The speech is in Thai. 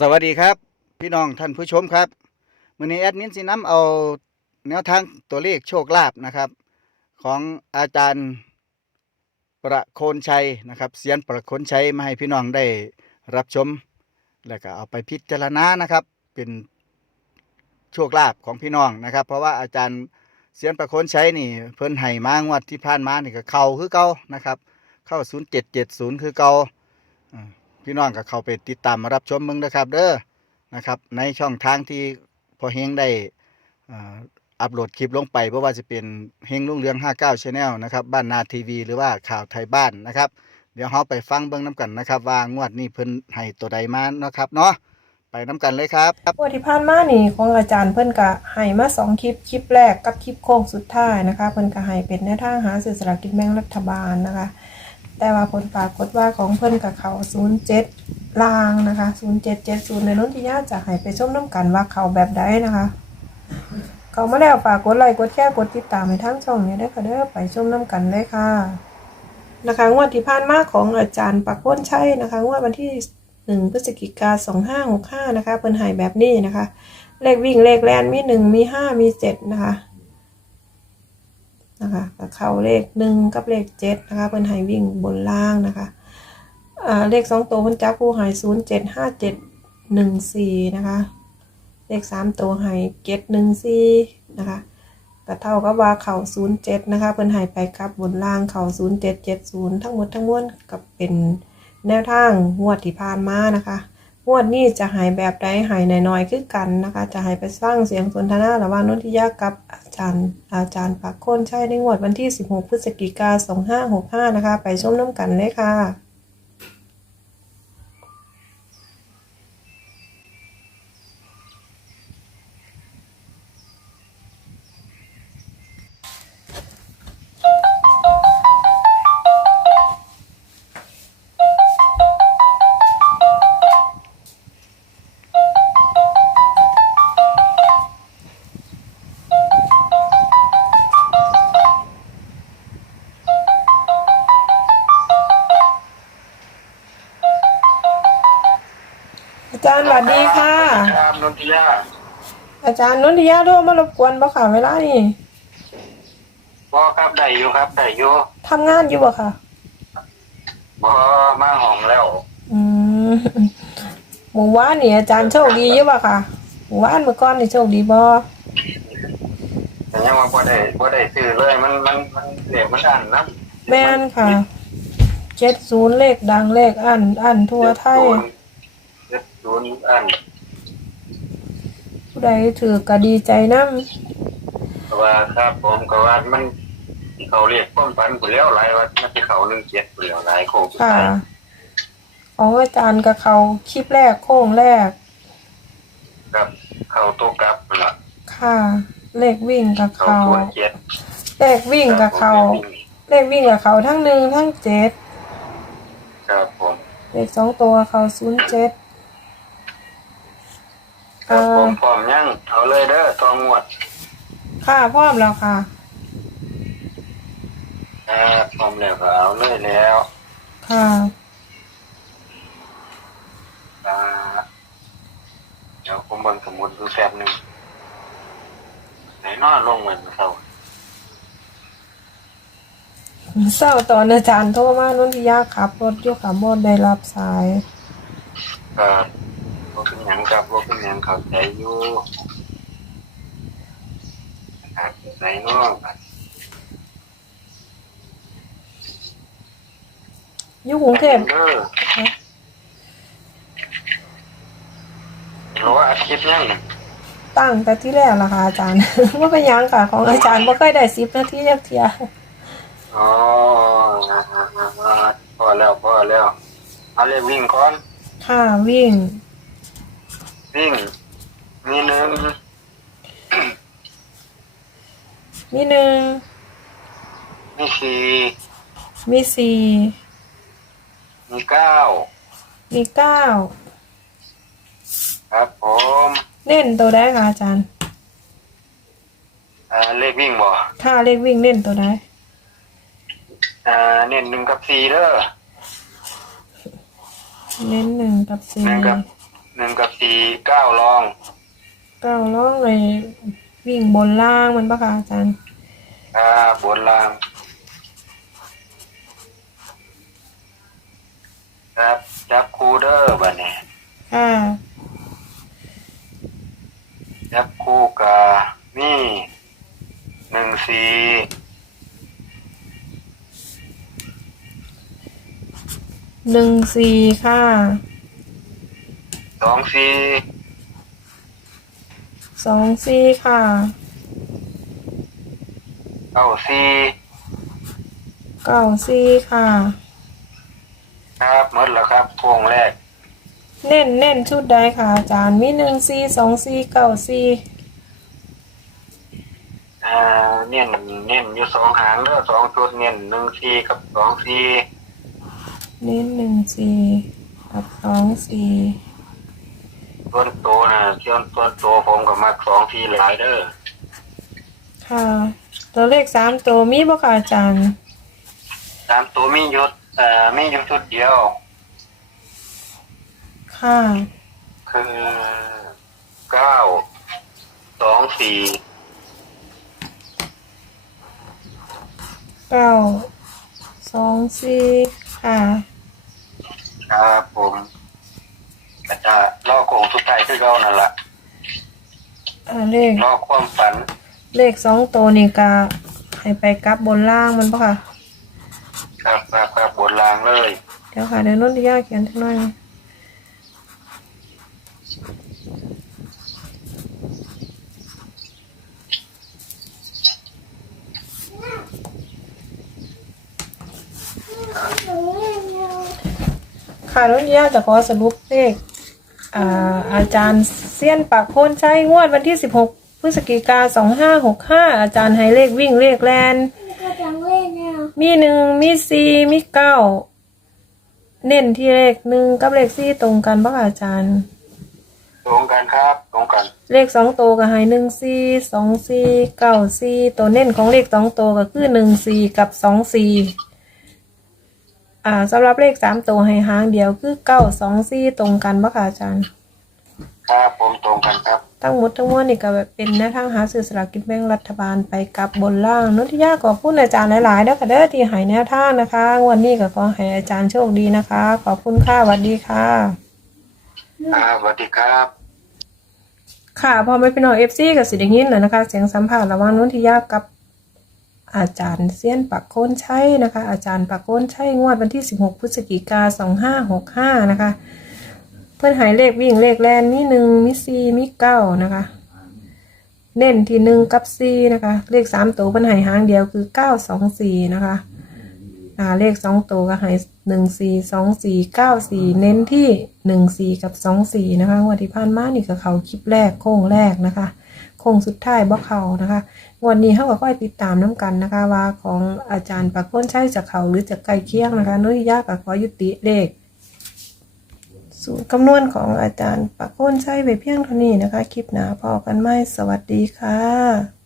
สวัสดีครับ พี่น้องท่านผู้ชมครับมื้อนี้แอดมินสินํเอาแนวทางตัวเลขโชคลาภนะครับ ของอาจารย์ประโคนชัยนะครับเสียนประโคนชัยมาให้พี่น้องได้รับชม แล้วก็เอาไปพิจารณานะครับ เป็นโชคลาภของพี่น้องนะครับ เพราะว่าอาจารย์เสียนประโคนชัยนี่ เพิ่นให้มางวดที่ผ่านมานี่ก็เข้าคือเก่านะครับ เข้า 0770 คือเก่าอ่า พี่น้องก็เข้าไปติดตามมารับชมมึงนะครับ เด้อนะครับ ในช่องทางที่พอเฮงได้อัปโหลดคลิปลงไปเพราะว่าจะเป็นเฮงรุ่งเรือง 59 Channel นะครับบ้านนาทีวีหรือว่าข่าวไทยบ้านนะครับ เดี๋ยวเราไปฟังเบิ่งน้ำกันนะครับ ว่างวดนี้เพิ่นให้ตัวใดมานะครับเนาะไปน้ำกันเลยครับงวดที่ผ่านมานี่ของอาจารย์เพิ่นก็ให้มาสองคลิปคลิปแรกกับคลิปโค้งสุดท้ายนะคะ เพิ่นก็ให้เป็นแนวทางหาซื้อสลากกินแบ่งรัฐบาลนะคะ แต่ว่าผลปรากฏว่าของเพิ่นกับเขา07ลางนะคะ0770ในนนทิยาจะให้ไปชมน้ำกันว่าเขาแบบใดนะคะ เขามาแล้วฝากกดไลค์กดแชร์กดติดตามให้ทั้งช่องนี้ได้ค่ะเด้อไปชมน้ำกันเลยค่ะนะคะงวดที่ผ่านมาของอาจารย์ปักพ้นชัยนะคะงวดวันที่หนึ่งพฤศจิกาสองห้าหกห้านะคะเพิ่นหายแบบนี้นะคะ เลขวิ่งเลขแลนมีหนึ่งมีห้ามีเจ็ดนะคะ เข้าเลขหนึ่งกับเลขเจ็ดนะคะเพิ่นใหายวิ่งบนล่างนะคะเลขสองตัวเพิ่นจับผู้หายศูนย์เจ็ดห้าเจ็ดหนึ่งสี่นะคะเลขสามตัวหายเจ็ดหนึ่งสี่นะคะก็เท่ากับว่าเข่าศูนย์เจ็ดนะคะเพิ่นหายไปกับบนล่างเข่าศูนย์เจ็ดเจ็ดศูนย์ทั้งหมดทั้งมวลกับเป็นแนวทางงวดที่ผ่านมานะคะ งวดนี้จะหายแบบใดหายหน่อยๆคือกันนะคะ จะหายไปสร้างเสียงสนทนาระหว่างนนทิยากับอาจารย์อาจารย์ปากโคนใช่ในงวดวันที่ 16 พฤศจิกา2565 นะคะ ไปชมน้ำกันเลยค่ะ อาจารย์สวัสดีค่ะครับนนทิยาอาจารย์นนทิยาโทรมารบกวนบ่ค่ะเวลานี่บอครับได้อยู่ครับได้อยู่ทำงานอยู่บ่ค่ะบอมาห้องแล้ว อืมหมู่ว่านนี่อาจารย์โชคดีอยู่บ่ค่ะหมู่ว่านเมื่อก่อนนี่โชคดีบ่แต่ยังว่าบ่ได้บ่ได้ซื้อเลยมันมันมันเด็กมันอันนะแม่นค่ะเจ็ดศูนย์เลขดังเลขอันอันทั่วไทยเจ็ด ศูนย์อันผู้ใดถือก็ดีใจนำเพราะว่าครับผมก็ว่ามันเขาเรียกความฝันผู้แล้วหลายว่ามันสิเขาหนึ่งเจ็ดผู้แล้วหลายโคงสุดค่ะท้ายของอาจารย์กับเขาคลิปแรกโค้งแรก ครับ เขาโตะกลับนั่นล่ะค่ะ เลขวิ่งกับเขาเขาตัวเจ็ดเลขวิ่งกับเขาเลขวิ่งกับเขาทั้งหนึ่งทั้งเจ็ดครับผม เลขสองตัวเขาศูนย์เจ็ด ครับผมพร้อมยังเอาเลยเด้อทองงวดค่ะพร้อมแล้วค่ะ อ่าพร้อมแล้วก็เอาเลยแล้วค่ะ อ่าเดี๋ยวผมเบิ่งสมุดดูแป๊บหนึงไหนนอนลงเหมือนเขาเศร้าตอนอาจารย์โทรมานนทิยาขับรถอยู่ขับรถได้รับสายก็ บ่เป็นหยังครับบ่เป็นหยังเข้าใจอยู่ครับไหนเนาะอยู่กรุงเทพเด้อรู้ว่าอาทิตย์ยังตั้งแต่ที่แรกละค่ะอาจารย์ ว่าเป็นหยังค่ะของอาจารย์ไม่เคยได้สิบนาทีจักเทียอ๋อพอแล้วพอแล้วเอาเลยวิ่งก่อน ค่ะวิ่งวิ่ง มีหนึ่งมีหนึ่ง มีสี่มีสี่ มีเก้า มีเก้า ครับผม เน้นตัวได้ค่ะอาจารย์ อ่า เลขวิ่งบ่ค่าเลขวิ่งเน้นตัวได้ อ่า เน้นหนึ่งกับสี่เด้อ เน้นหนึ่งกับสี่หนึ่งกับหนึ่งนึ่งกับสี่เก้าลอง เก้าร้องเลยวิ่งบนล่างมันปะคะอาจารย์อ่าบนล่าง ครับจับคูเดอร์บันเนี่ยค่ะจับคู่กับนี่หนึ่งสี่หนึ่งสี่ค่ะสองสี่ สองสี่ค่ะ เก้าสี่เก้าสี่ค่ะ ครับหมดแล้วครับพวงแรก เน้นเน้นชุดใดค่ะ อาจารย์มีหนึ่งสี่สองสี่เก้าสี่อ่าเน้นเน้นอยู่สองหางเด้อสองชุดเน้นหนึ่งสี่กับสองสี่เน้นหนึ่งสี่กับสองสี่ ส่วนโตนะเชื่อมส่วนโตผมกับมาสองสี่หลายเด้อค่ะ ตัวเลขสามตัวมีบ่ค่ะอาจารย์ ตามตัวมียุดเอ่อมีอยู่ชุดเดียว ค่ะคือเก้าสองสี่เก้าสองสี่ค่ะ ครับผมก็จะลอกโค้งสุดท้ายคือเก่านั่นละอ่าเลขลอกความฝันเลขสองตัวนี่กาให้ไปกลับบนล่างมันปะค่ะ ครับครับครับบนรางเลยเดี๋ยวค่ะเดี๋ยวนุ่นที่ยาเขียนทักหน่อยค่ะนุ่นที่ยาจะขอสรุปเลข อ่าอาจารย์เซียนปากโคนใช้งวดวันที่ 16 พฤศจิกา2565 อาจารย์ให้เลขวิ่งเลขแลนมีหนึ่งมีสี่มีเก้าเน้นที่เลขหนึ่งกับเลขสี่ตรงกันปะคะอาจารย์ ตรงกันครับตรงกันเลขสองตัวก็ให้หนึ่งสี่สองสี่เก้าสี่ตัวเน้นของเลขสองตัวก็คือหนึ่งสี่กับสองสี่ อ่าสำหรับเลขสามตัวให้หางเดียวคือเก้าสองสี่ตรงกันปะคะอาจารย์ ครับผมตรงกันครับ ทั้งหมดทั้งมวลนี่ก็แบบเป็นแนวทางหาซื้อสลากกินแบ่งรัฐบาลไปกับบนล่างนุทิยาขอบคุณอาจารย์หลายๆเด้อค่ะเด้อที่ให้แนวทางนะคะงวันนี้ก็ขอให้อาจารย์โชคดีนะคะ ขอบคุณค่ะสวัสดีค่ะ ครับสวัสดีครับ ค่ะพอไม่เป็นน้องเอฟซีกับสิได้ยินแล้วนะคะ เสียงสัมภาษณ์ระหว่างนุทิยากับ อาจารย์เซียนปักโคนชัยนะคะ อาจารย์ปักโคนชัยงวดวันที่ 16 พฤศจิกา2565 นะคะ เพื่อนหายเลขวิ่งเลขแลนมีหนึ่งมีสี่มีเก้านะคะ เน้นที่หนึ่งกับสี่นะคะ เลขสามตัวเพื่อนหายหางเดียวคือเก้าสองสี่นะคะ อ่าเลขสองตัวก็ใหายหนึ่งสี่สองสี่เก้าสี่เน้นที่หนึ่งสี่กับสองสี่นะคะงวันที่ผ่านมานี่ก็เขาคลิปแรกโค้งแรกนะคะโค้งสุดท้ายบ่เขานะคะงวันนี้เขาก็ค่อยติดตามน้ำกันนะคะ ว่าของอาจารย์ปากก้นใช่จะเขาหรือจะใกล้เคียงนะคะนุ้ยยากกับขอยุติเลขสูตรคำนวณของอาจารย์ปากโคนใช้ไปเพียงเท่านี้นะคะ คลิปหนาพอกันไหมสวัสดีค่ะ